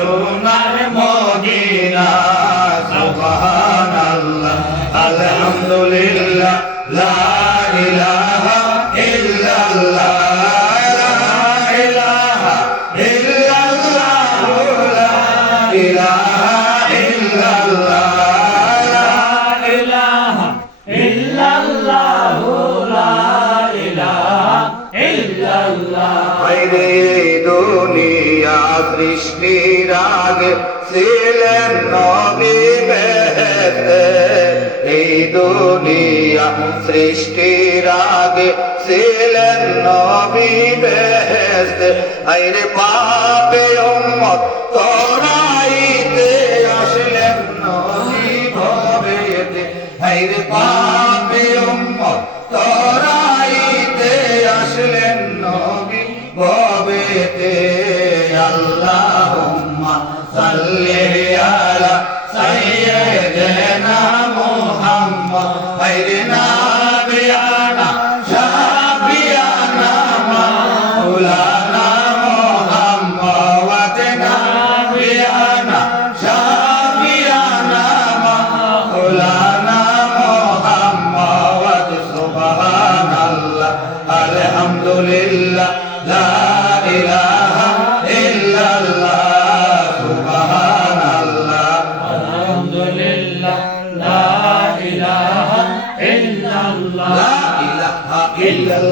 সোনার মদিনা সুবহানাল্লাহ আলহামদুলিল্লাহ লা ইলাহা ইল্লাল্লাহ লা ইলাহা ইল্লাল্লাহ লা ইলাহা বাইরে দুনিয়া সৃষ্টির আগে ছিলেন নবী এই দুনিয়া সৃষ্টির আগে ছিলেন নবী বেহেশতে আইরে পাপে উম্মত তোরাইতে আসলেন নবী ভবেতে। আইরে পাপে উম্মত তোরাইতে الحمد لله لا إله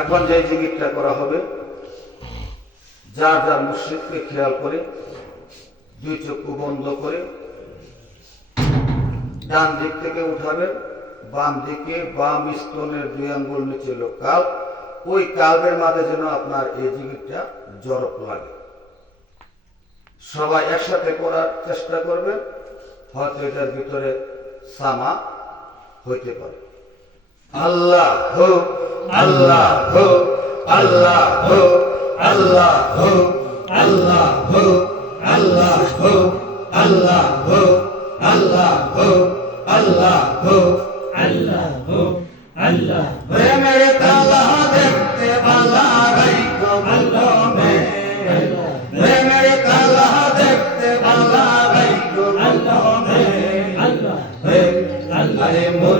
এখন যে জিকিরটা করা হবে, যার যার মুশরিককে খেয়াল করে, দুই চক্ষু বন্ধ করে, ডান দিক থেকে উঠাবেন, বাম দিকে বাম স্তনের দুই আঙ্গুল নিচে হলো কাল, ওই কালবের মাঝে যেন আপনার এই জিকিরটা জড়ক লাগে। সবাই একসাথে করার চেষ্টা করবেন, হয়তো এটার ভিতরে সামা হইতে পারে আল্লাহ হো আল্লাহ হো আল্লাহ হো আল্লাহ হো আল্লাহ হো আল্লাহ হো আল্লাহ হো আল্লাহ হো আল্লাহ হো আল্লাহ হো আল্লাহ প্রেমের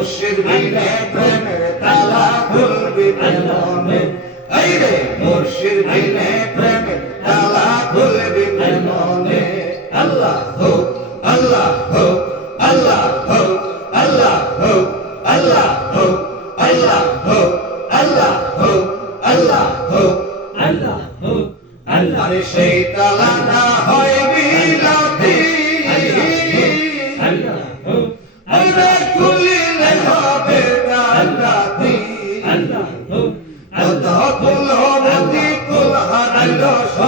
মুর্শিদ বিনে প্রেমের তালা খুলবি প্রেমে আইরে মুর্শিদ বিনে প্রেমের তালা খুলবি প্রেমে আল্লাহ হো আল্লাহ হো আল্লাহ হো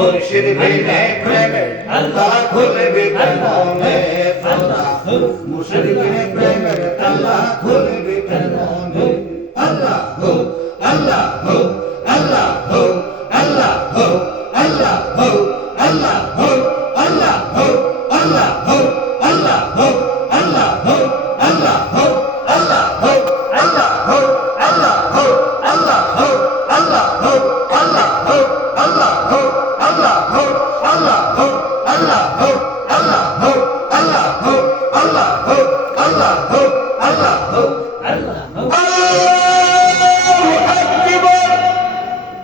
মুর্শিদ বিনে প্রেমে আল্লাহ খুলবি তন্মনে আল্লাহ মুর্শিদ বিনে প্রেমে আল্লাহ খুলবি তন্মনে আল্লাহ আল্লাহ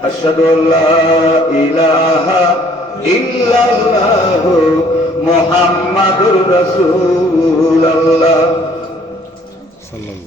أشهد أن لا إله إلا الله محمد رسول الله صلى الله